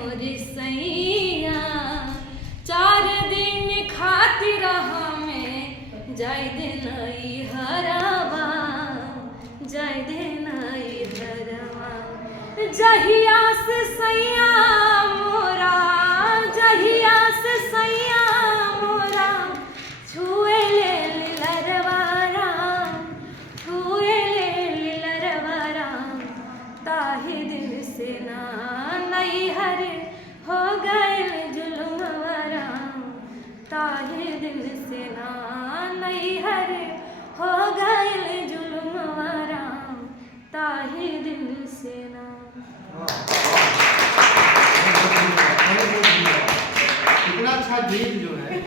मोरी सैया 4 दिन खातिर हमें जाय देनाई हरवा जाय देनाई हरवा जहिया से सैया मोरा जहिया से सैया मोरा छुए ले लरवा राम छुए ले लरवा राम ताहि दिन से ना नैहर हो गए जुलुमवा राम ताहि दिन से ना नैहर हो गए जुलुमवा राम ताहि दिन से ना। इतना अच्छा गीत जो है